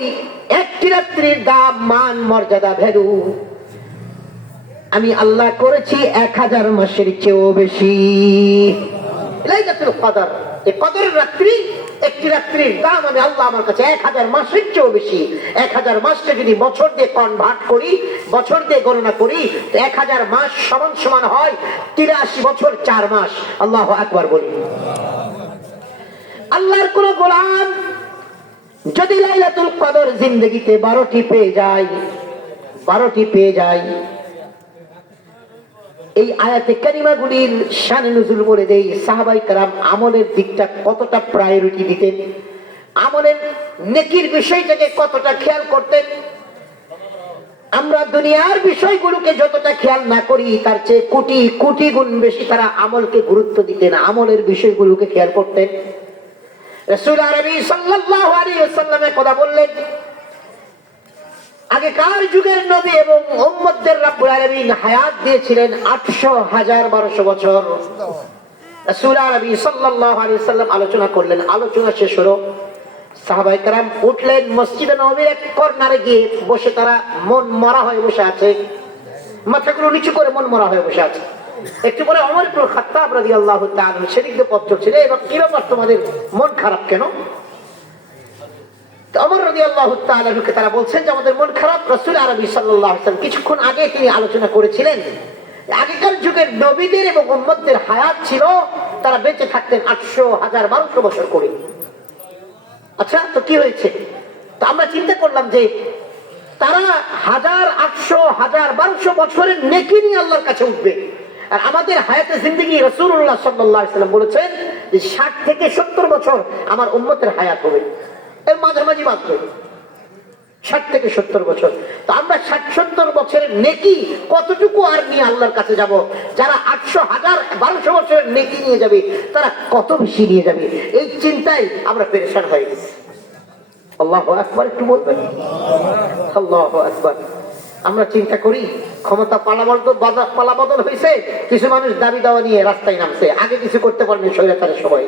ওই একটি রাত্রির দাম, মান, মর্যাদা, ভ্যালু আমি আল্লাহ করেছি 1000 মাসের চেয়েও বেশি। লাইলাতুল কদর, এই কদরের রাত্রি, একটি রাত্রির দাম আমি আল্লাহ আমার কাছে 1000 মাসের চেয়েও বেশি। 1000 মাসকে যদি বছর দিয়ে কনভার্ট করি, বছর দিয়ে গণনা করি, তো 1000 মাস সমান সমান হয় 83 বছর 4 মাস। আল্লাহু আকবার বলি। আল্লাহর কোন গোলাম যদি লাইলাতুল কদর জিন্দেগিতে 12টি পেয়ে যায়, 12টি পেয়ে যায়, এই আয়াতে কারিমাগুলির শানে নুজুল বলে দেই, সাহাবায়ে কেরাম আমলের দিকটা কতটা প্রায়োরিটি দিতেন, আমলের নেকির বিষয়টাকে কতটা খেয়াল করতেন। আমরা দুনিয়ার বিষয়গুলোকে যতটা খেয়াল না করি, তার চেয়ে কোটি কোটি গুণ বেশি তারা আমলকে গুরুত্ব দিতেন, আমলের বিষয়গুলোকে খেয়াল করতেন। রাসূল আরবি সাল্লাল্লাহু আলাইহি ওয়াসাল্লামের কথা বললেন, আগেকার যুগের নবী এবং উম্মতদের রব্বুল আলামিন হায়াত দিয়েছিলেন 800,1200 বছর। রাসূল আরবি সাল্লাল্লাহু আলাইহি ওয়াসাল্লাম আলোচনা করলেন, আলোচনা শেষ হলো, সাহাবায়ে কেরাম উঠলেন, মসজিদে নববীর এক কর্নারে গিয়ে বসে তারা মন মরা হয়ে বসে আছে, মাথাগুলো নিচু করে মন মরা হয়ে বসে আছে। একটু পরে ওমর ইবনে খাত্তাব রাদিয়াল্লাহু তাআলা সেদিক দিয়ে পথ চলছিল, এবার কি ব্যাপার তোমাদের মন খারাপ কেন? ওমর রাদিয়াল্লাহু তাআলা কে তারা বলছেন যে আমাদের মন খারাপ। রাসূল আরবি সাল্লাল্লাহু আলাইহি ওয়াসাল্লাম কিছুক্ষণ আগে তিনি আলোচনা করেছিলেন, আগেকার যুগের নবীদের এবং উম্মতদের হায়াত ছিল, তারা বেঁচে থাকতেন 800, 1000, 1200 বছর করে। আচ্ছা, তো কি হয়েছে? তো আমরা চিন্তা করলাম যে তারা 1000, 800, 1000, 1200 বছরের নেকি নিয়ে আল্লাহর কাছে উঠবে, আর আমাদের হায়াতে জিন্দেগি রাসূলুল্লাহ সাল্লাল্লাহু আলাইহি ওয়াসাল্লাম বলেছেন যে 60 থেকে 70 বছর আমার উম্মতের হায়াত হবে, এর মাঝামাঝি বাঁচবে 60 থেকে 70 বছর। তো আমরা 60-70 বছরের নেকি কতটুকু আর নিয়ে আল্লাহর কাছে যাব? যারা 800, 1000, 1200 বছরের নেকি নিয়ে যাবে, তারা কত বেশি নিয়ে যাবে, এই চিন্তায় আমরা পেরেশান হয়ে গেছি। আল্লাহু আকবার, একটু বলবেন আল্লাহু আকবার। আমরা চিন্তা করি ক্ষমতা পালাবদল হয়েছে, কিছু মানুষ দাবি দাওয়া নিয়ে রাস্তায় নামছে, আগে কিছু করতে পারেনি স্বৈরাচারের সময়।